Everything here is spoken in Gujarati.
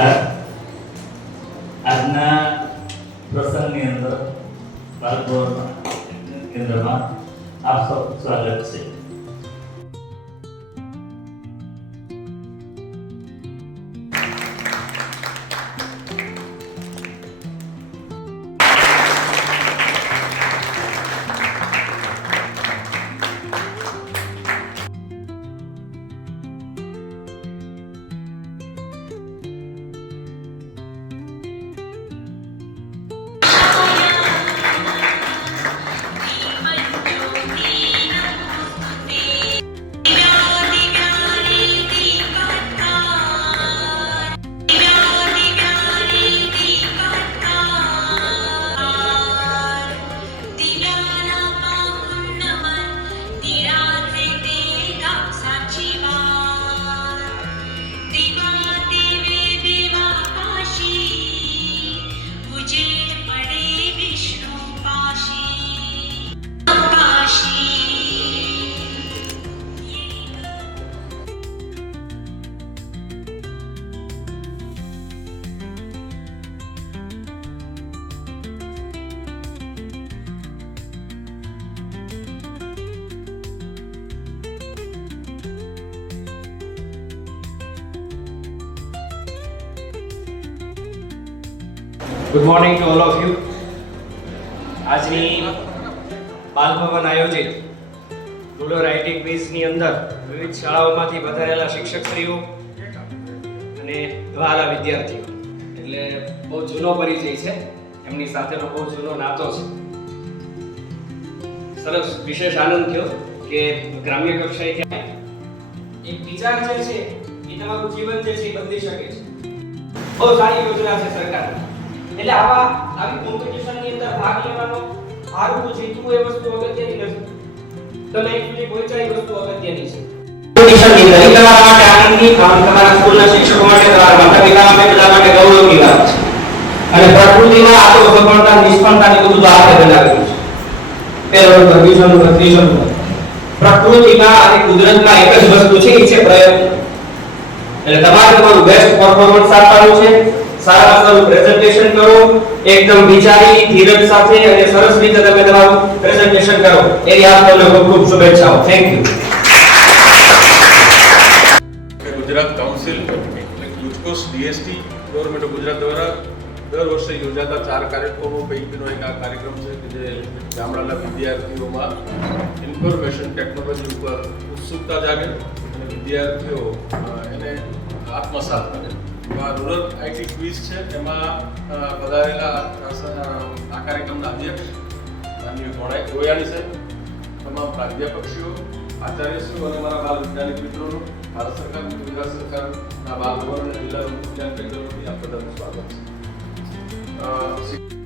નમસ્કાર. આજના પ્રસંગની અંદર બાળકોના કેન્દ્રમાં આપ સૌ સ્વાગત છે. Good morning to all of you. આજની બાલભવન આયોજિત રૂરલ રાઇટિંગ ક્વિઝની અંદર વિવિધ શાળાઓમાંથી પધારેલા શિક્ષકશ્રીઓ અને વહાલા વિદ્યાર્થીઓ, એટલે બહુ જૂનો પરિચય છે, એમની સાથેનો બહુ જૂનો નાતો છે. સરસ વિશેષ આનંદ થયો કે ગ્રામ્ય કક્ષાએ ક્યાંય એક વિચાર જે છે એ તમારું જીવન જે છે એ બદલી શકે છે. બહુ સારી યોજના છે સરકારની. એટલે આવી કોમ્પિટિશનની અંદર ભાગ લેવાનો, હારવું જીતવું એ વસ્તુ અગત્યની નથી. તમે એક સુધી પહોંચાય એ વસ્તુ અગત્યની છે. કોમ્પિટિશનની અંદર તમારા માટે આનંદની, તમારા સ્કૂલના શિક્ષકો માટે, તમારા માતા પિતા માટે, બધા માટે ગૌરવની વાત છે. અને પ્રકૃતિમાં આ તો સફળતા નિષ્ફળતાની બધું આપણે બનાવેલું છે. પહેલો નંબર, બીજો નંબર, ત્રીજો નંબર. પ્રકૃતિમાં અને કુદરતમાં એક જ વસ્તુ છે, એ છે પ્રયત્ન. એટલે તમારે તમારું બેસ્ટ પરફોર્મન્સ આપવાનું છે. સારામાં સારું પ્રેઝન્ટેશન કરો, એકદમ વિચારી ધીરજ સાથે અને સરસ રીતે તમે તમારું પ્રેઝન્ટેશન કરો. એની આપ તમને ખૂબ ખૂબ શુભેચ્છાઓ. Thank you. ગુજરાત કાઉન્સિલ એટલે ગુજકોસ ડીએસટી ગવર્મેન્ટ ઓફ ગુજરાત દ્વારા દર વર્ષે યોજાતા 4 કાર્યક્રમો પૈકીનો એક આ કાર્યક્રમ છે કે જે ગામડાના વિદ્યાર્થીઓમાં ઇન્ફોર્મેશન ટેકનોલોજી ઉપર ઉત્સુકતા જાગે અને વિદ્યાર્થીઓ એને આત્મસાત કરે. આ રૂરલ આઈટી ક્વિઝ છે, એમાં પધારેલા આ કાર્યક્રમના અધ્યક્ષ માનનીય ગોયાણી સાહેબ, તમામ પ્રાધ્યાપકશ્રીઓ, આચાર્યશ્રીઓ અને મારા બાલ વૈજ્ઞાનિક મિત્રોનો ભારત સરકાર, ગુજરાત સરકારના બાલ ભવન અને જિલ્લા વિજ્ઞાન કેન્દ્રમાંથી આપ બધાનું સ્વાગત છે.